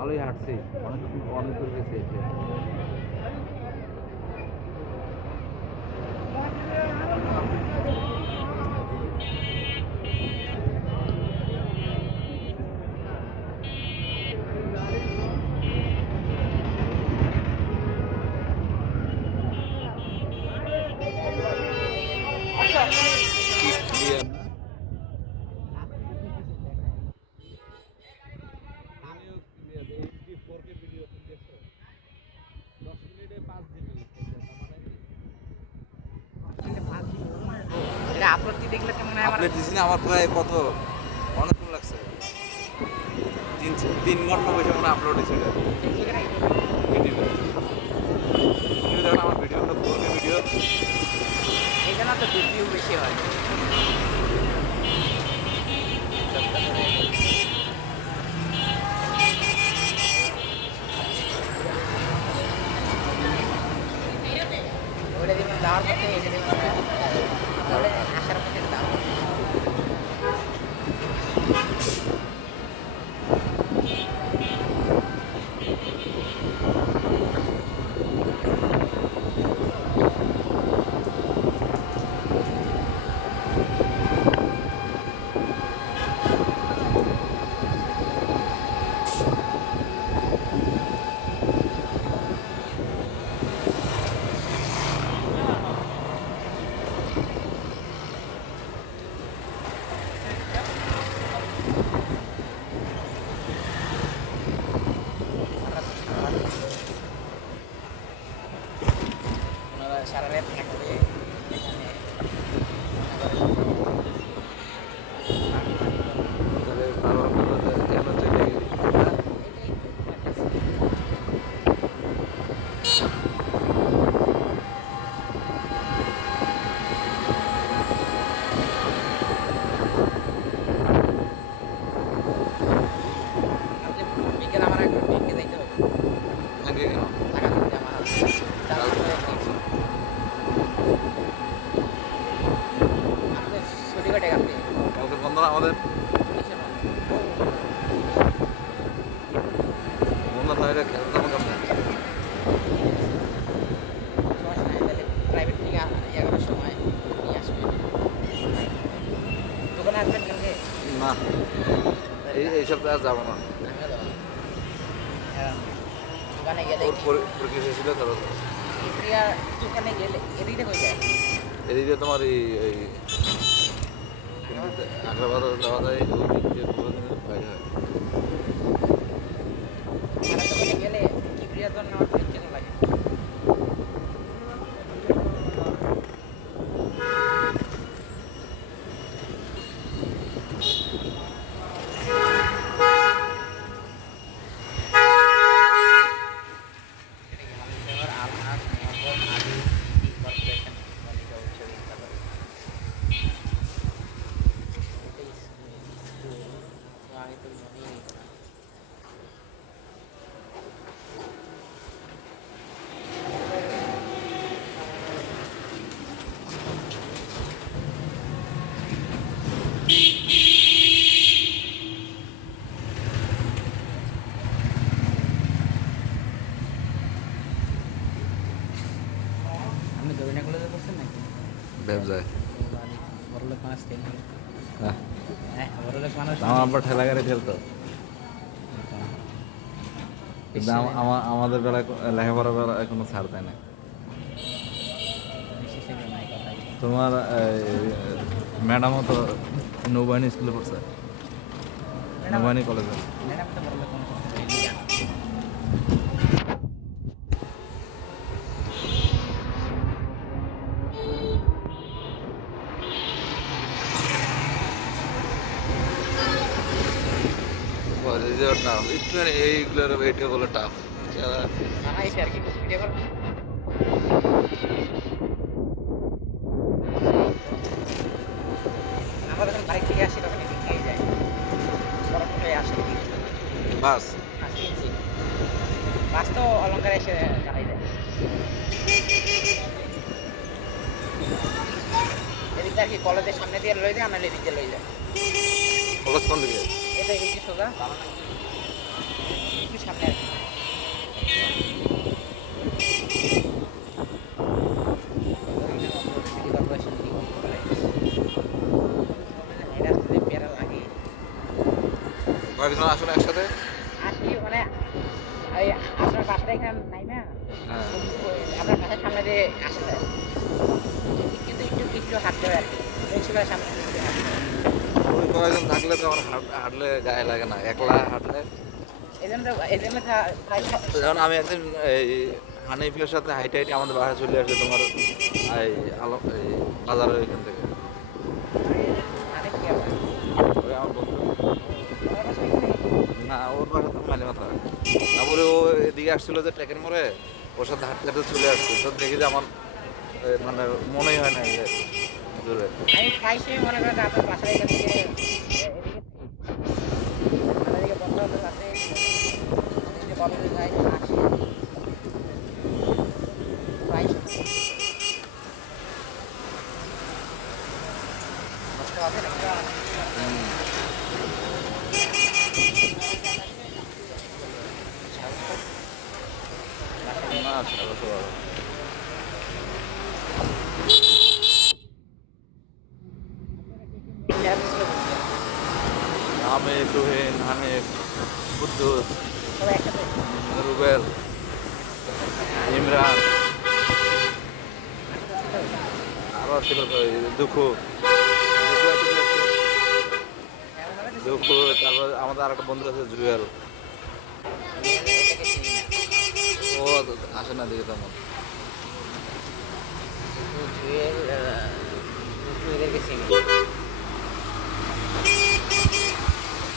ভালোই হাঁটছি অনেক অনেক দূর গেছি এসে। আপলোড দেখলে কেমন হয় আমার? আপনি দিছি না আমার প্রায় কত? অনেকক্ষণ লাগছে। তিন তিন ঘণ্টা বসে মনে আপলোড হয়েছে ভিডিও তুমি দেখো। না আমার ভিডিওগুলো ফোর ভিডিও এই জন্য তো ভিউ বেশি হয়। だ。ろう কাটে কালকে বন্ধ না আমাদের বন্ধ না হলে খেলতে যাব কেমনে? প্রাইভেট দোকানে আসবেন কালকে না, এই সপ্তাহে আর যাব না দোকানে গেলে পরীক্ষা শেষ হলে তারপর দোকানে গেলে এদিকে হয়ে যায় এদিকে তোমার এই এই আগ্রাবাদ যাওয়া যায় হয় গেলে কি ক্রিয়ার জন্য আমার খুব কেন লাগে আমি তো মনেই নেই কোনো। আপনি দরিনা কলেজে পড়ছেন নাকি? ব্যবসায়। বড়লোক মানুষ তেল হ্যাঁ। হ্যাঁ বড়লোক মানুষ আমার আব্বা ঠেলা গাড়ি ঠেলতো কিন্তু আমাদের বেলায় কো- লেখাপড়ার কোনো ছাড় দেয় না। তোমার ম্যাডামও তো নৌবাহিনী স্কুলে পড়ছে। নৌবাহিনী কলেজে ম্যাডাম তো বড়লোক মানুষ টাফ একটু এইগুলোর এটা বলে টাফ না এসে আর কি ভিডিও করব আমরা যখন বাড়ি থেকে আসি তখন এদিক দিয়ে যাই বড় হয়ে আসে বাস আসি ইঞ্চি বাস। তো অলঙ্কারে এসে দাঁড়াই যায় এদিক আর কি সামনে দিয়ে লই যায় আমরা এদিক দিয়ে লই যায় কোন দিকে এটা সোজা একটু সামনে কয়েকজন একসাথে। আসি মানে ওই আপনার বাসাটা এখানে নাই না? হ্যাঁ। আপনার বাসার সামনে দিয়ে আসে কিন্তু একটু একটু হাঁটতে হয় আর কি। সামনে দিয়ে একটু হাঁটতে হয়। কয়েকজন থাকলে তো আমার হাঁটলে গায়ে লাগে না একলা হাঁটলে। যেমন আমি একদিন এই হানিফের সাথে হাইটে হাইটে আমাদের বাসায় চলে আসে তোমার এই আলো এই বাজারের ওইখান থেকে। আমার বন্ধু। না ওর বাসা তো মালি মাথা। তারপরে ও এদিকে আসছিল যে ট্রেকের মোড়ে ওর সাথে হাঁটতে হাঁটতে চলে আসছে। তো দেখি যে আমার মানে মনেই হয় না যে দূরে। আমি সময় মনে করেন আপনার বাসার এখান থেকে এ- এদিকে আমাদের এদিকে বন্ধ বান্ধব আছে এদিকে কলেজে যাই আসি প্রায় সময়। কষ্ট হবে নাকি? না ছাড়ো তো আর। যারা ছিল বলছে, আমি তুহিন হানিফ কুদ্দুস, রুবেল, ইমরান। আরও আছে। তারপর আমাদের আর একটা বন্ধু আছে জুয়েল। আসে না দিকে তেমন।